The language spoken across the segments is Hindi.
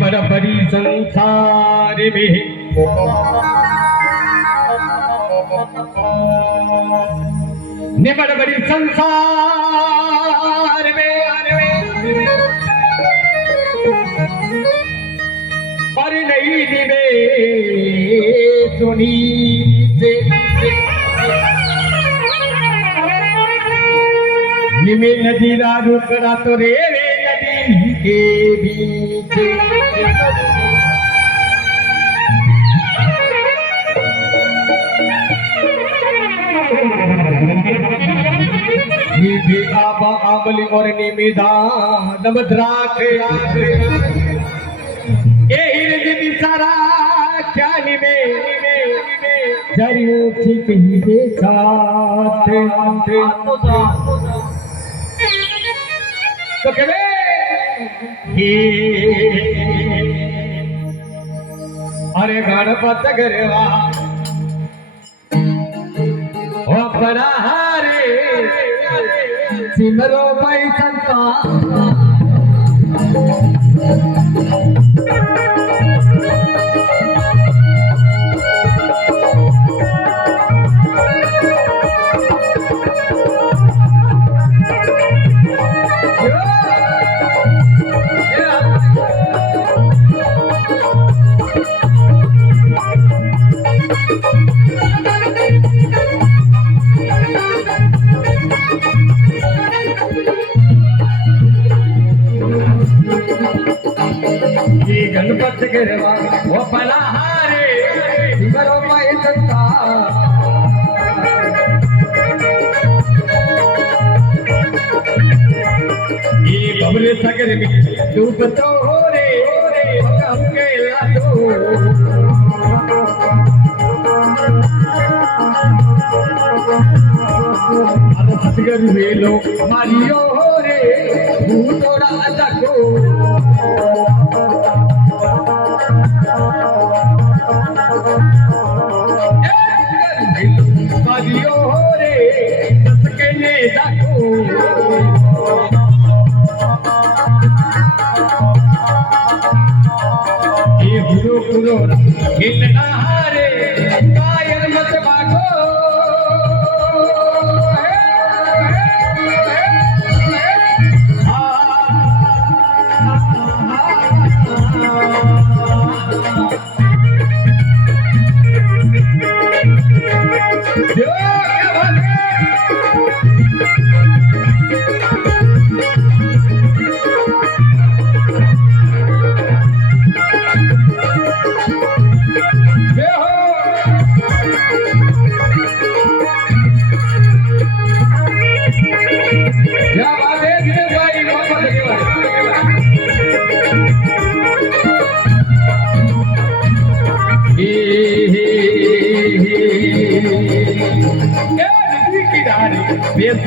बराबरी संसार में ने बड़ी संसार पर नहीं निवे सुनी निमे नदी रा रुकड़ा तो रे के बीच। निभे आबा आमली और निमिदा बिसारा क्या निमे जरियो ठीक ही दे साथ। तो कहे हे अरे गणपत गरवा ओ पराहारे सिमरो गणपत गरवा पराहारे सिमरो भाई संता ये बबले सगर में डूब तो हो रे हो हम लाडो अब सतगर में मारियो हो रे भूतोड़ा तको मारियो हो रे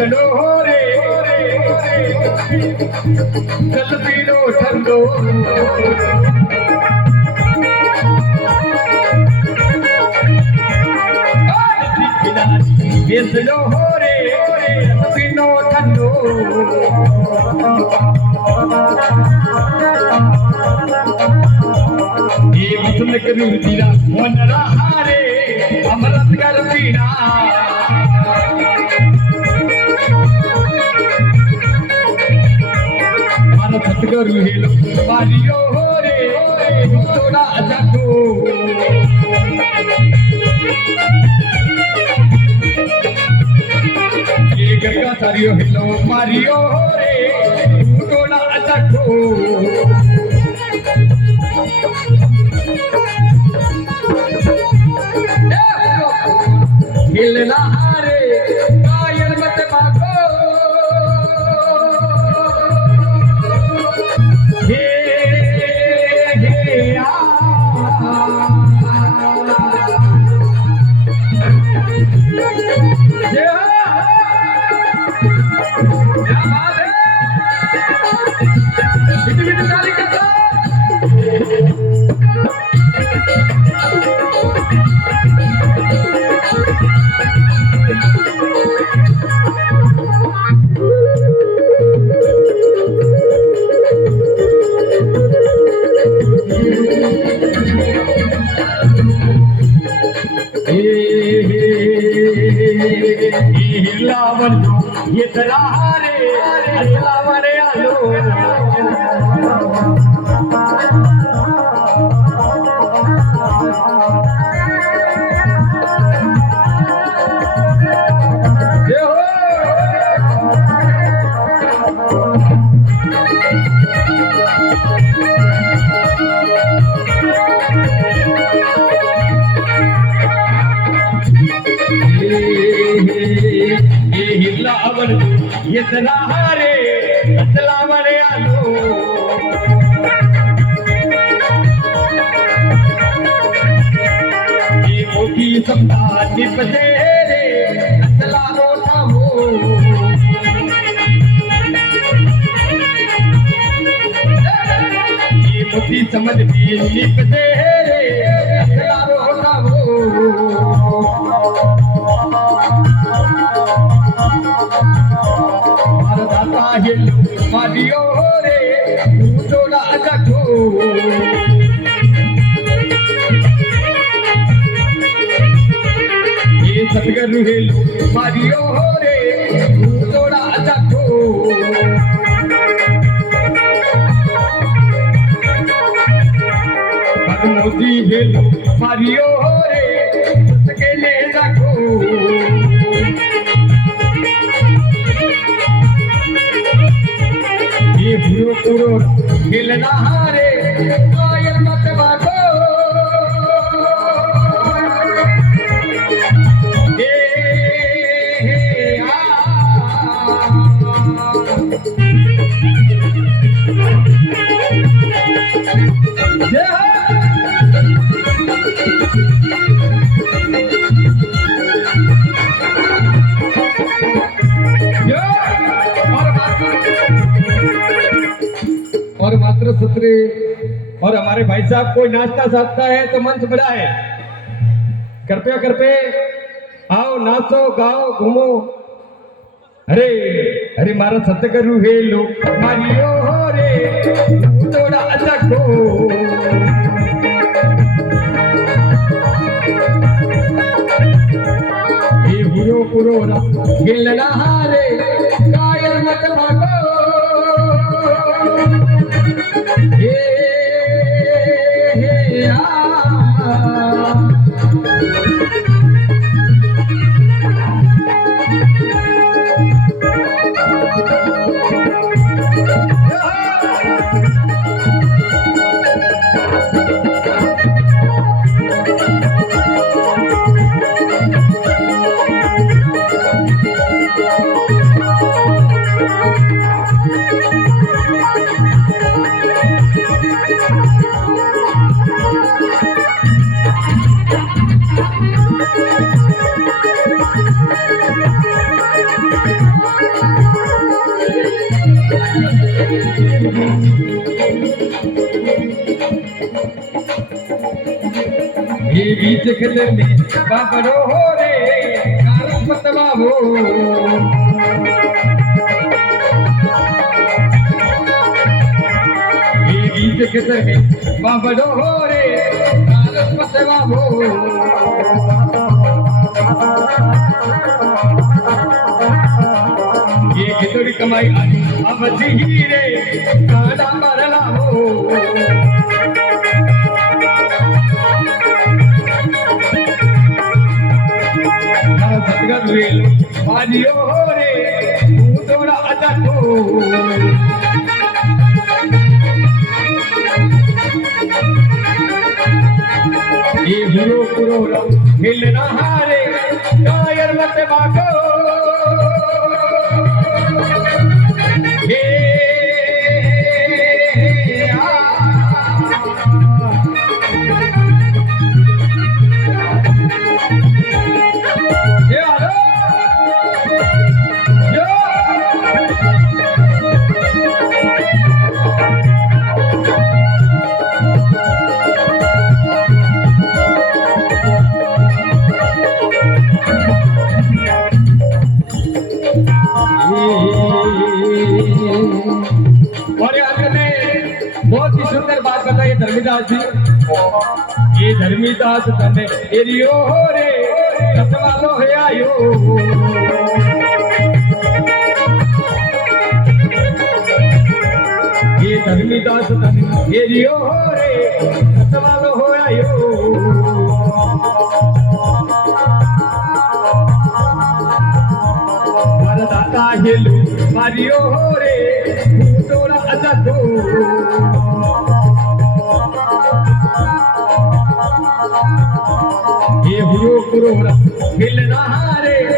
ઠંડો હો રે જલેબીનો ઠંડો બેસનો હો રે જલેબીનો ઠંડો જીવન કર્યું દીરા મન હારે અમૃત કર પીણા अमृत कर हेलो मारियो हो रे थोड़ा जागो। ये गंगा सारियो हेलो मारियो हो रे थोड़ा जागो। हिलना हारे ये तरा रे अल्लाह रे अल्लाह ये तलहारे तलावर आलो। ये मोठी समता निपते रे तलारो थामो ये मोठी समझ भी थामो भारताचा हेल्लो माडियो रे उजोडा जातो सतगुरु हेल्लो माडियो रे उजोडा जातो मोदी हेल्लो माडियो रे सकेले जातो ये बुरो पुरो खेलना और मात्र सत्रे, और हमारे भाई साहब कोई नाचना साधता है तो मंच बड़ा है। कृपया कृपया आओ, नाचो, गाओ, घूमो। अरे अरे मारा सत्य करू हे लो मारियो हो रे, थोड़ा अच्छा पुरो गिलना हारे बीच खेतर बाबरो हो रे कारस मत बाबो। ये बीच खेतर में बाबरो हो रे कारस मत बाबो ये कितोरी कमाई आई अब हीरे काड़ा मरला हो सतगुरु मारियो हो रे, तू थोड़ा अटको ये गुरु पुरो मिलना हारे कायर मत बागो बहुत ही सुंदर बात बताइए धर्मीदास जी। ये धर्मीदास तने एरियो हो रे है आयो। ये धर्मीदास तने एरियो हो रे हो आयो। मारियो हो रे तोरा जगदू ये हुयो गुरु मिलना रे।